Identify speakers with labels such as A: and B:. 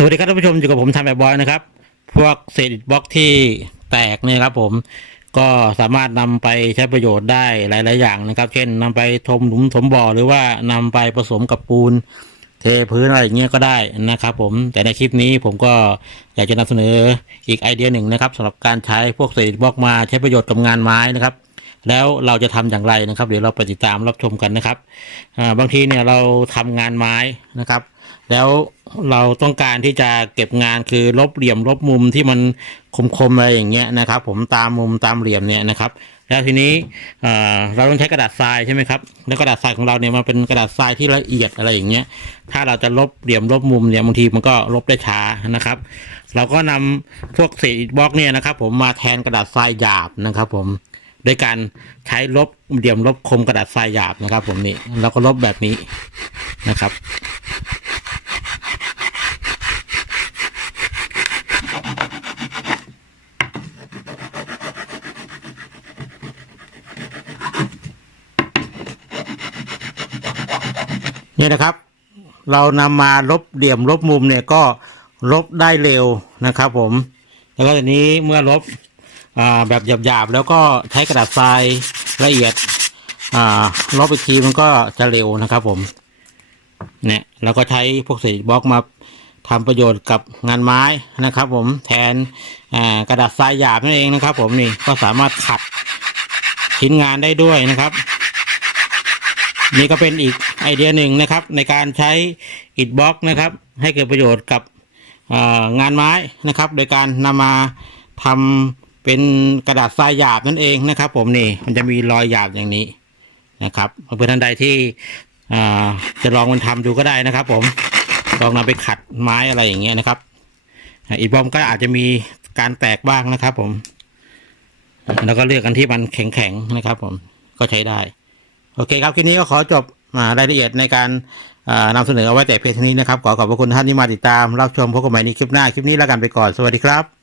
A: สวัสดีครับท่านผู้ชมอยู่กับผมทำแบบบอยนะครับ พวกเศษบล็อกที่แตกเนี่ยครับผมก็สามารถนำไปใช้ประโยชน์ได้หลาย ๆ อย่างนะครับ เช่นนำไปทมหลุมถมบ่อหรือว่านำไปผสมกับปูน เทพื้นอะไรอย่างเงี้ยก็ได้นะครับ ผมแต่ในคลิปนี้ผมก็อยากจะนำเสนออีกไอเดียหนึ่งนะครับสำหรับการใช้พวกเศษบล็อกมาใช้ประโยชน์กับงานไม้นะครับ แล้วเราจะทำอย่างไรนะครับ เดี๋ยวเราไปติดตามรับชมกันนะครับบางทีเนี่ยเราทำงานไม้นะครับ แล้วเราต้องการที่จะเก็บงานคือลบเหลี่ยมลบมุมที่มันคมๆอะไรอย่างเงี้ยนะครับ ผมตามมุมตามเหลี่ยมเนี่ยนะครับ แล้วทีนี้เเราต้องใช้กระดาษทรายใช่ไหมครับแล้วกระดาษทรายของเราเนี่ยมันเป็นกระดาษทรายที่ละเอียดอะไรอย่างเงี้ยถ้าเราจะลบเหลี่ยมลบมุมเนี่ยบางทีมันก็ลบได้ช้านะครับ เราก็นำพวกเศษบล็อกเนี่ยนะครับ ผมมาแทนกระดาษทรายหยาบนะครับ ผม โดยการใช้ลบเหลี่ยมลบคมกระดาษทรายหยาบนะครับ ผมนี่เราก็ลบแบบนี้นะครับนี่นะครับ เรานำมาลบเหลี่ยมลบมุมเนี่ยก็ลบได้เร็วนะครับผม แล้วก็ทีนี้เมื่อลบ แบบหยาบๆ แล้วก็ใช้กระดาษทรายละเอียดอ่าลบอีกทีมันก็จะเร็วนะครับผมเนี่ยเราก็ใช้พวกเศษบล็อกมาทำประโยชน์กับงานไม้นะครับ ผมแทนกระดาษทรายหยาบนั่นเองนะครับ ผมนี่ก็สามารถขัดชิ้นงานได้ด้วยนะครับ นี่ก็เป็นอีกไอเดียหนึ่งนะครับ ในการใช้อิฐบล็อกนะครับ ให้เกิดประโยชน์กับงานไม้นะครับ โดยการนำมาทำ เป็นกระดาษทรายหยาบนั่นเองนะครับผมนี่มันจะมีรอยหยาบอย่างนี้นะครับเพื่อนท่านใดที่จะลองมันทำดูก็ได้นะครับ ผมลองนำไปขัดไม้อะไรอย่างเงี้ยนะครับอิฐบอกก็อาจจะมีการแตกบ้างนะครับ ผม แล้วก็เลือกกันที่มันแข็งๆนะครับ ผมก็ใช้ได้ โอเคครับคลิปนี้ก็ขอจบรายละเอียดในการอ่านำเสนอเอาไว้แต่เพียงเท่านี้นะครับ ขอขอบพระคุณท่านที่มาติดตามรับชมพบกันใหม่ในคลิปหน้าคลิปนี้ลากันไปก่อนสวัสดีครับ